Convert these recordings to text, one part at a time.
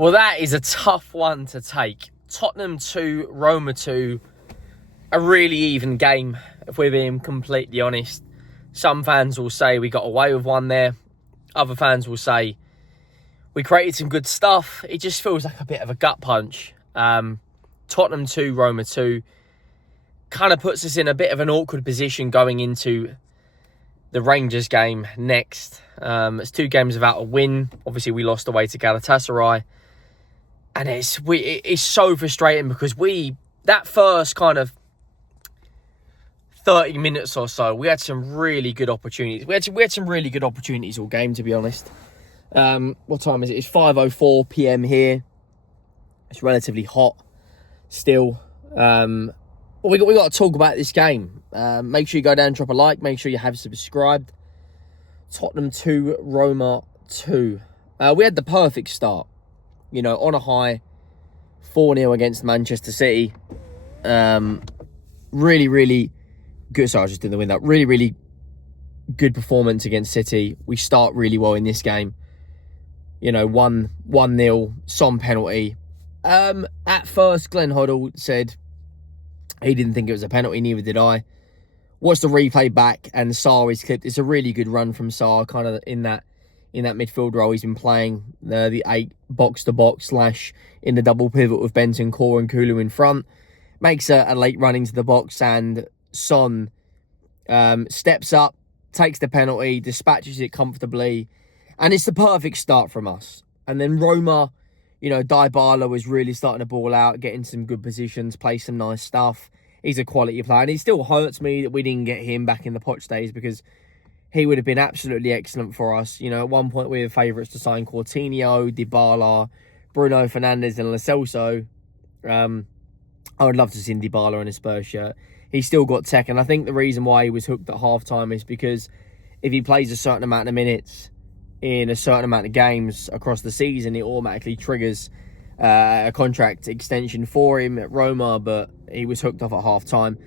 Well, that is a tough one to take. Tottenham 2, Roma 2. A really even game, if we're being completely honest. Some fans will say we got away with one there. Other fans will say we created some good stuff. It just feels like a bit of a gut punch. Tottenham 2, Roma 2 kind of puts us in a bit of an awkward position going into the Rangers game next. It's 2 games without a win. Obviously, we lost away to Galatasaray. And it's so frustrating because that first kind of 30 minutes or so, we had some really good opportunities. We had some really good opportunities all game, to be honest. What time is it? It's 5:04 p.m. here. It's relatively hot still. Well, we got to talk about this game. Make sure you go down and drop a like. Make sure you have subscribed. Tottenham 2, Roma 2. We had the perfect start. You know, on a high, 4-0 against Manchester City. Really, really good. Sorry, I was just doing the wind up. Really, really good performance against City. We start really well in this game. You know, 1-0, Son penalty. At first, Glenn Hoddle said he didn't think it was a penalty, neither did I. Watched the replay back, and Sarr is clipped. It's a really good run from Sarr, kind of in that midfield role he's been playing, the 8 box-to-box / in the double pivot with Bentancur and Kulu in front. Makes a late run into the box, and Son steps up, takes the penalty, dispatches it comfortably, and it's the perfect start from us. And then Roma, you know, Dybala was really starting to ball out, getting some good positions, play some nice stuff. He's a quality player, and it still hurts me that we didn't get him back in the Poch days, because he would have been absolutely excellent for us. You know, at one point we were favourites to sign Coutinho, Dybala, Bruno Fernandes and Lo Celso. I would love to see Dybala in a Spurs shirt. He's still got tech, and I think the reason why he was hooked at half-time is because if he plays a certain amount of minutes in a certain amount of games across the season, it automatically triggers a contract extension for him at Roma, but he was hooked off at half-time.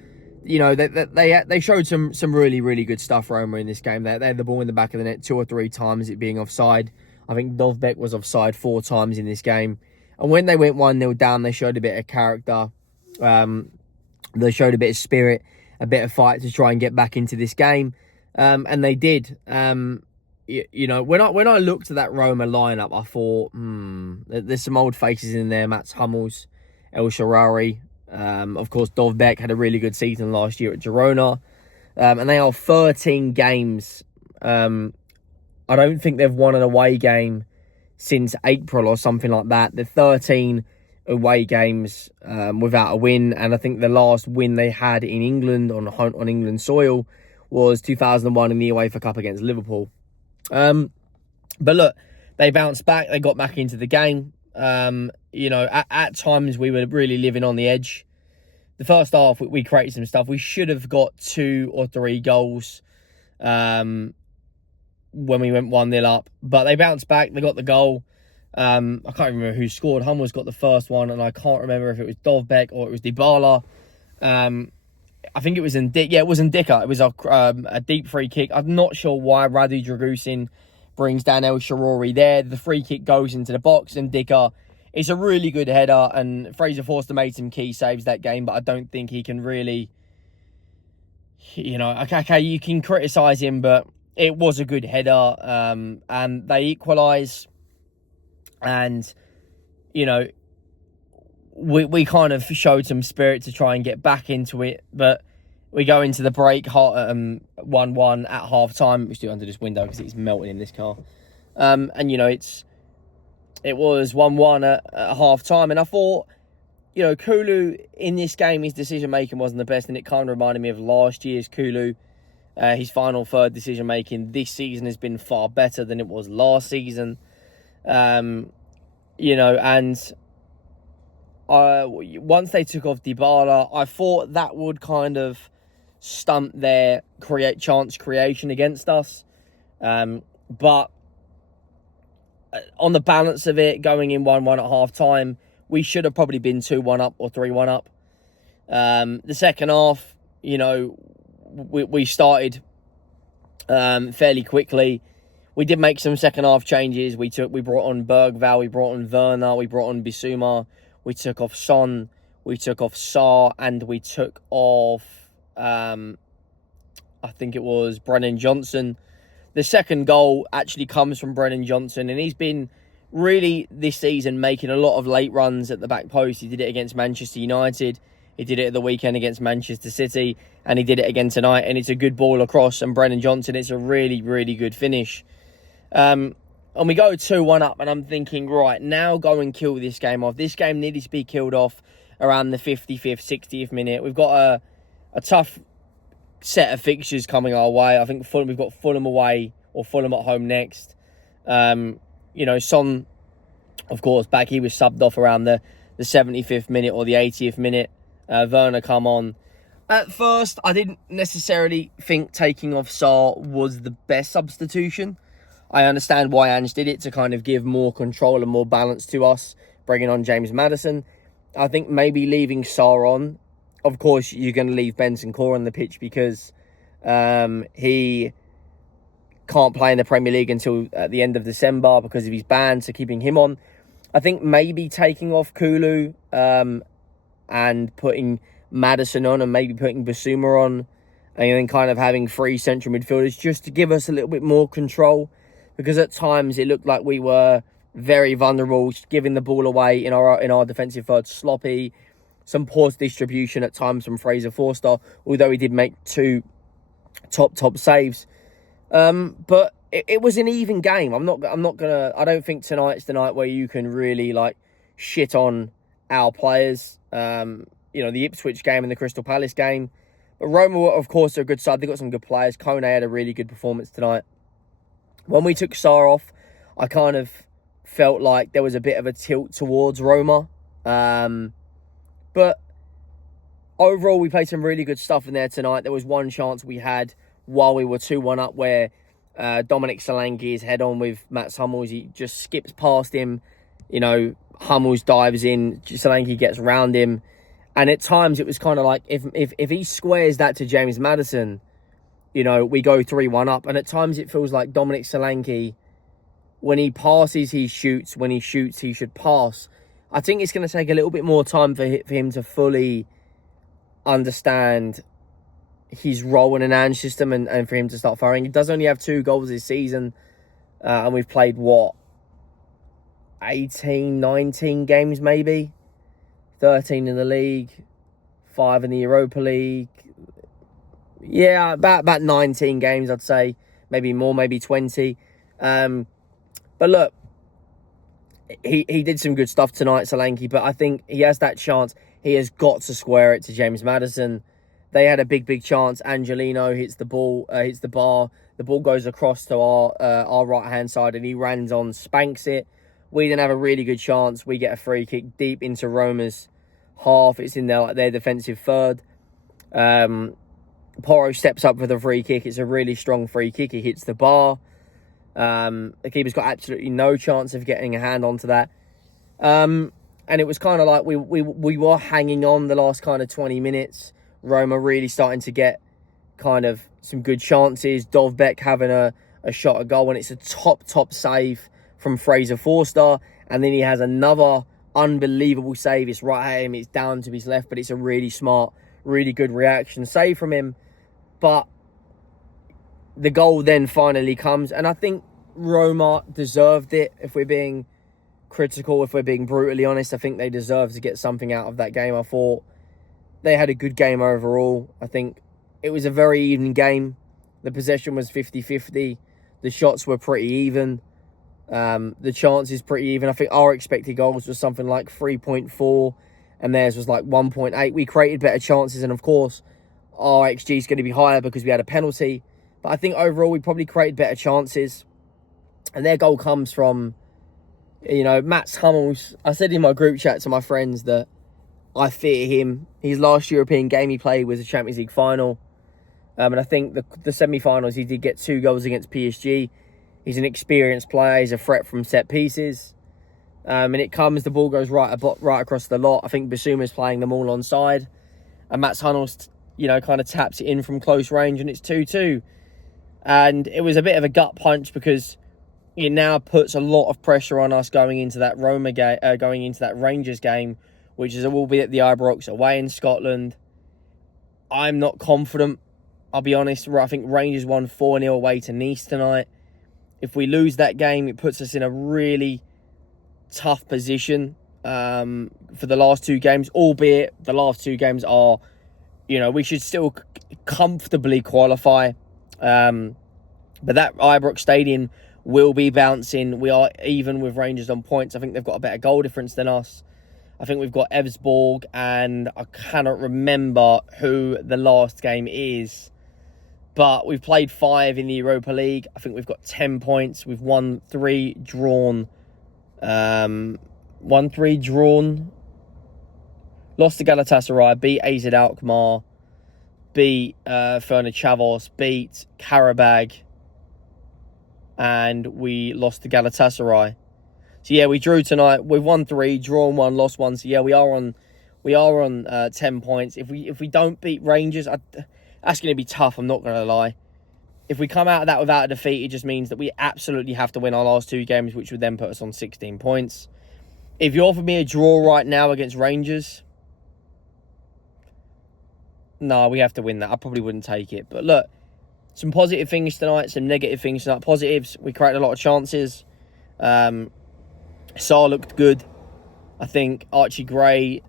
You know, they showed some really, really good stuff, Roma, in this game. They had the ball in the back of the net 2 or 3 times, it being offside. I think Dovbek was offside 4 times in this game. And when they went 1-0 down, they showed a bit of character. They showed a bit of spirit, a bit of fight to try and get back into this game. And they did. You know, when I looked at that Roma lineup, I thought, there's some old faces in there. Mats Hummels, El Shaarawy. Of course, Dovbek had a really good season last year at Girona. And they are 13 games. I don't think they've won an away game since April or something like that. They're 13 away games without a win. And I think the last win they had in England, on England soil, was 2001 in the UEFA Cup against Liverpool. But look, they bounced back. They got back into the game. You know, at times we were really living on the edge. The first half, we created some stuff. We should have got 2 or 3 goals when we went 1-0 up. But they bounced back. They got the goal. I can't remember who scored. Hummels got the first one, and I can't remember if it was Dovbek or it was Dybala. I think it was it was Ndicka. It was a deep free kick. I'm not sure why Radu Dragusin brings down El Shaarawy there. The free kick goes into the box, and Ndicka, it's a really good header, and Fraser Forster made some key saves that game, but I don't think he can really, you know, okay, you can criticise him, but it was a good header, and they equalise, and, you know, we kind of showed some spirit to try and get back into it, but we go into the break 1-1 at half-time. We do under this window because it's melting in this car. And, you know, it was 1-1 at half-time. And I thought, you know, Kulu, in this game, his decision-making wasn't the best, and it kind of reminded me of last year's Kulu. His final third decision-making this season has been far better than it was last season. You know, and once they took off Dybala, I thought that would kind of stunt their chance creation against us. But on the balance of it, going in 1-1 at half-time, we should have probably been 2-1 up or 3-1 up. The second half, you know, we started fairly quickly. We did make some second half changes. We brought on Bergvall, we brought on Werner, we brought on Bissouma, we took off Son, we took off Sarr, and we took off, I think it was Brennan Johnson. The second goal actually comes from Brennan Johnson, and he's been really this season making a lot of late runs at the back post. He did it against Manchester United, he did it at the weekend against Manchester City, and he did it again tonight, and it's a good ball across, and Brennan Johnson, it's a really, really good finish. And we go 2-1 up, and I'm thinking, right, now go and kill this game off. This game needed to be killed off around the 55th, 60th minute. We've got a tough set of fixtures coming our way. I think we've got Fulham away, or Fulham at home next. Son, of course, back. He was subbed off around the 75th minute or the 80th minute. Werner come on. At first, I didn't necessarily think taking off Sarr was the best substitution. I understand why Ange did it, to kind of give more control and more balance to us, bringing on James Maddison. I think maybe leaving Sarr on, of course, you're going to leave Bentancur on the pitch because he can't play in the Premier League until at the end of December because of his ban, so keeping him on. I think maybe taking off Kulu and putting Maddison on and maybe putting Bissouma on and then kind of having three central midfielders just to give us a little bit more control, because at times it looked like we were very vulnerable, giving the ball away in our defensive third, sloppy, some poor distribution at times from Fraser Forster, although he did make two top saves. But it was an even game. I don't think tonight's the night where you can really shit on our players. The Ipswich game and the Crystal Palace game. But Roma, of course, are a good side. They've got some good players. Kone had a really good performance tonight. When we took Sarr off, I kind of felt like there was a bit of a tilt towards Roma. But overall, we played some really good stuff in there tonight. There was one chance we had while we were 2-1 up where Dominic Solanke is head on with Mats Hummels. He just skips past him. Hummels dives in. Solanke gets round him. And at times, it was kind of like, if he squares that to James Maddison, we go 3-1 up. And at times, it feels like Dominic Solanke, when he passes, he shoots. When he shoots, he should pass. I think it's going to take a little bit more time for him to fully understand his role in an Ange system and for him to start firing. He does only have 2 goals this season. And we've played, 18, 19 games maybe? 13 in the league, 5 in the Europa League. Yeah, about 19 games, I'd say. Maybe more, maybe 20. But look, he did some good stuff tonight, Solanke, but I think he has that chance. He has got to square it to James Maddison. They had a big chance. Angelino hits the ball, hits the bar. The ball goes across to our right-hand side, and he runs on, spanks it. We then have a really good chance. We get a free kick deep into Roma's half. It's in their defensive third. Porro steps up for the free kick. It's a really strong free kick. He hits the bar. The keeper's got absolutely no chance of getting a hand onto that. And it was kind of like we were hanging on the last kind of 20 minutes. Roma really starting to get kind of some good chances. Dovbek having a shot at goal, and it's a top save from Fraser Forster. And then he has another unbelievable save. It's right at him. It's down to his left, but it's a really smart, really good reaction save from him. But the goal then finally comes, and I think Roma deserved it. If we're being critical, if we're being brutally honest, I think they deserved to get something out of that game. I thought they had a good game overall. I think it was a very even game. The possession was 50-50. The shots were pretty even. The chances pretty even. I think our expected goals was something like 3.4 and theirs was like 1.8. We created better chances, and of course our XG is going to be higher because we had a penalty. But I think overall we probably created better chances. And their goal comes from, Mats Hummels. I said in my group chat to my friends that I fear him. His last European game he played was a Champions League final. And I think the semi-finals, he did get 2 goals against PSG. He's an experienced player. He's a threat from set pieces. And it comes, the ball goes right across the lot. I think Bissouma's playing them all onside. And Mats Hummels, kind of taps it in from close range, and it's 2-2. And it was a bit of a gut punch because it now puts a lot of pressure on us going into that Roma game, going into that Rangers game, which will be at the Ibrox away in Scotland. I'm not confident, I'll be honest. I think Rangers won 4-0 away to Nice tonight. If we lose that game, it puts us in a really tough position for the last two games, albeit the last two games are, we should still comfortably qualify. But that Ibrox Stadium will be bouncing. We are even with Rangers on points. I think they've got a better goal difference than us. I think we've got Elfsborg, and I cannot remember who the last game is. But we've played 5 in the Europa League. I think we've got 10 points. We've won 3, drawn. Lost to Galatasaray, beat AZ Alkmaar, beat Fenerbahçe, beat Karabag, and we lost to Galatasaray. So yeah, we drew tonight. We've won 3, drawn 1, lost 1. So yeah, we are on 10 points. If we don't beat Rangers, that's going to be tough. I'm not going to lie. If we come out of that without a defeat, it just means that we absolutely have to win our last 2 games, which would then put us on 16 points. If you offer me a draw right now against Rangers, no, we have to win that. I probably wouldn't take it. But look, some positive things tonight, some negative things tonight. Positives, we created a lot of chances. Sarr looked good. I think Archie Gray,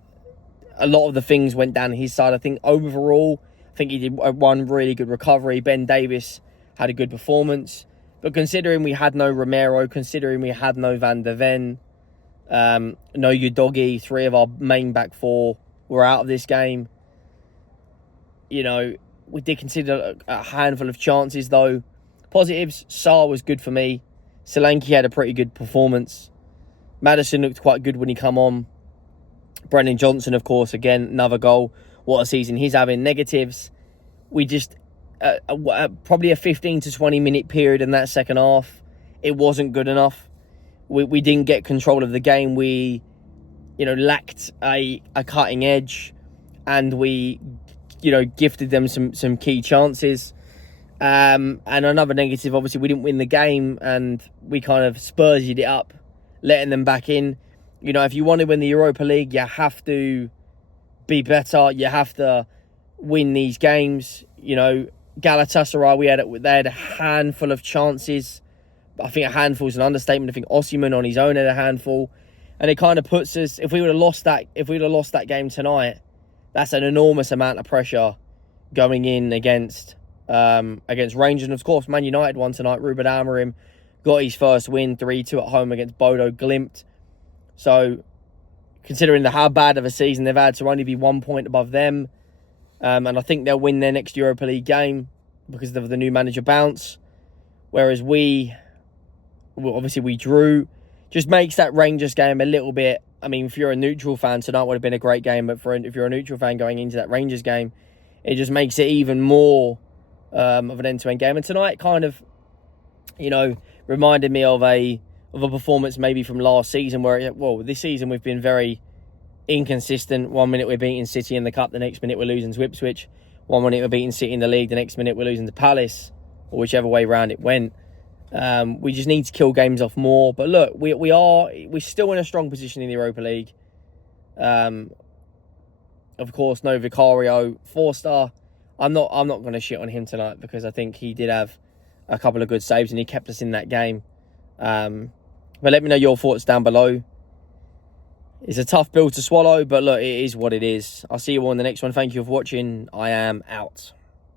a lot of the things went down his side. I think overall, I think he did one really good recovery. Ben Davies had a good performance. But considering we had no Romero, considering we had no Van der Ven, no Udogi, 3 of our main back 4 were out of this game. We did consider a handful of chances, though. Positives, Sarr was good for me. Solanke had a pretty good performance. Maddison looked quite good when he come on. Brennan Johnson, of course, again, another goal. What a season he's having. Negatives, we just, probably a 15 to 20 minute period in that second half. It wasn't good enough. We didn't get control of the game. We, lacked a cutting edge, and we, gifted them some key chances. And another negative, obviously, we didn't win the game, and we kind of Spursied it up, letting them back in. If you want to win the Europa League, you have to be better. You have to win these games. Galatasaray, they had a handful of chances. I think a handful is an understatement. I think Osimhen on his own had a handful, and it kind of puts us. If we would have lost that game tonight, that's an enormous amount of pressure going in against Rangers. And of course, Man United won tonight. Ruben Amorim got his first win, 3-2 at home against Bodo Glimt. So, considering how bad of a season they've had, to only be 1 point above them. And I think they'll win their next Europa League game because of the new manager bounce. Whereas we drew. Just makes that Rangers game a little bit... I mean, if you're a neutral fan, tonight would have been a great game. But if you're a neutral fan going into that Rangers game, it just makes it even more of an end-to-end game. And tonight kind of, reminded me of a performance maybe from last season where, this season we've been very inconsistent. 1 minute we're beating City in the Cup, the next minute we're losing to Ipswich. 1 minute we're beating City in the league, the next minute we're losing to Palace, or whichever way round it went. We just need to kill games off more. But look, we're still in a strong position in the Europa League. Of course, no Vicario. Forster, I'm not going to shit on him tonight because I think he did have a couple of good saves and he kept us in that game. But let me know your thoughts down below. It's a tough pill to swallow, but look, it is what it is. I'll see you all in the next one. Thank you for watching. I am out.